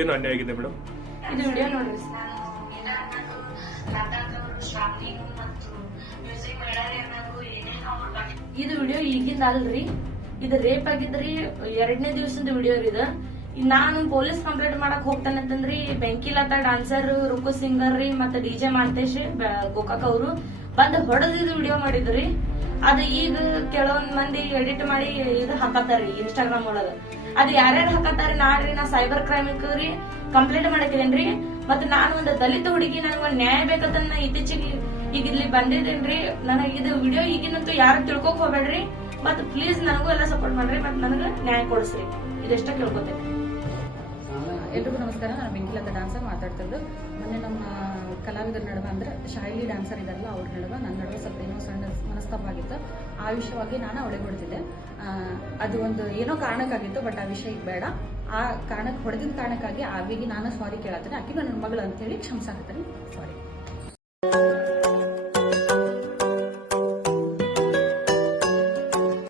ಏನು ಅನ್ಯಾಯ ಆಗಿದೆ ಮೇಡಮ್? ಇದು ವಿಡಿಯೋ ನೋಡ್ರಿ. ಇದು ವಿಡಿಯೋ ಈಗಿಂದ ಅಲ್ರಿ, ಇದು ರೇಪ್ ಆಗಿದ್ರಿ 2ನೇ ದಿವಸದ ವಿಡಿಯೋ ಇದು. ನಾನು ಪೊಲೀಸ್ ಕಂಪ್ಲೇಂಟ್ ಮಾಡಕ್ ಹೋಗ್ತಾನೆ ಅಂತಂದ್ರಿ ಬೆಂಕಿಲತಾ ಡಾನ್ಸರ್, ರುಕು ಸಿಂಗರ್ ರೀ ಮತ್ತೆ DJ ಮಾಂತೇಶ್ ಗೋಕಾಕ್ ಅವರು ಬಂದ್ ಹೊಡೆದಿದ್ದು ವಿಡಿಯೋ ಮಾಡಿದ್ರಿ. ಅದ್ ಈಗ ಕೆಲವೊಂದ್ ಮಂದಿ ಎಡಿಟ್ ಮಾಡಿ ಇದು ಹಾಕತ್ತಾರಿ ಇನ್ಸ್ಟಾಗ್ರಾಮ್ ಒಳಗ. ಅದ್ ಯಾರ್ಯಾರು ಹಾಕತ್ತಾರಿ ನಾಡ್ರಿ, ನಾ ಸೈಬರ್ ಕ್ರೈಮ್ ರೀ ಕಂಪ್ಲೇಂಟ್ ಮಾಡಕಿದೇನ್ರಿ. ಮತ್ ನಾನು ಒಂದು ದಲಿತ ಹುಡುಗಿ, ನನಗೊಂದ್ ನ್ಯಾಯ ಬೇಕಂತ ಇತ್ತೀಚೆಗೆ ಈಗ ಇಲ್ಲಿ ಬಂದಿದ್ದೇನ್ರಿ. ನನಗೆ ಇದು ವಿಡಿಯೋ ಈಗಿನಂತೂ ಯಾರು ತಿಳ್ಕೊಕ್ ಹೋಗ್ಬೇಡ್ರಿ. ಮತ್ ಪ್ಲೀಸ್ ನನಗೂ ಎಲ್ಲ ಸಪೋರ್ಟ್ ಮಾಡ್ರಿ, ಮತ್ ನನಗ ನ್ಯಾಯ ಕೊಡಿಸ್ರಿ, ಇದೆಷ್ಟ ಕೇಳ್ಕೊತೇನೆ. ಎಲ್ರಿಗೂ ನಮಸ್ಕಾರ. ನಾನು ಬೆಂಕಿಲತಾ ಡಾನ್ಸರ್ ಮಾತಾಡ್ತಿದ್ದು. ಮೊನ್ನೆ ನಮ್ಮ ಕಲಾವಿದರ ನಡುವೆ ಅಂದ್ರೆ ಶಾಯಿಲಿ ಡಾನ್ಸರ್ ಇದಾರಲ್ಲ ಅವ್ರ ನಡುವೆ ನನ್ನ ನಡುವೆ ಸ್ವಲ್ಪ ಏನೋ ಸಣ್ಣ ಮನಸ್ತಾಪ ಆಗಿತ್ತು. ಆ ವಿಷಯವಾಗಿ ನಾನು ಅವಳಿಗೆ ಹೊಡೆದಿದ್ದೆ. ಅದು ಒಂದು ಏನೋ ಕಾರಣಕ್ಕಾಗಿತ್ತು, ಬಟ್ ಆ ವಿಷಯ ಈಗ ಬೇಡ. ಆ ಕಾರಣಕ್ಕೆ ಹೊಡೆದಿದ್ದ ಕಾರಣಕ್ಕಾಗಿ ಆವಿಗೆ ನಾನು ಸಾರಿ ಕೇಳತ್ತೇನೆ. ಆಕಿ ನನ್ನ ಮಗಳು ಅಂತೇಳಿ ಕ್ಷಮಿಸಾಕತ್ತೇನೆ. ಸಾರಿ.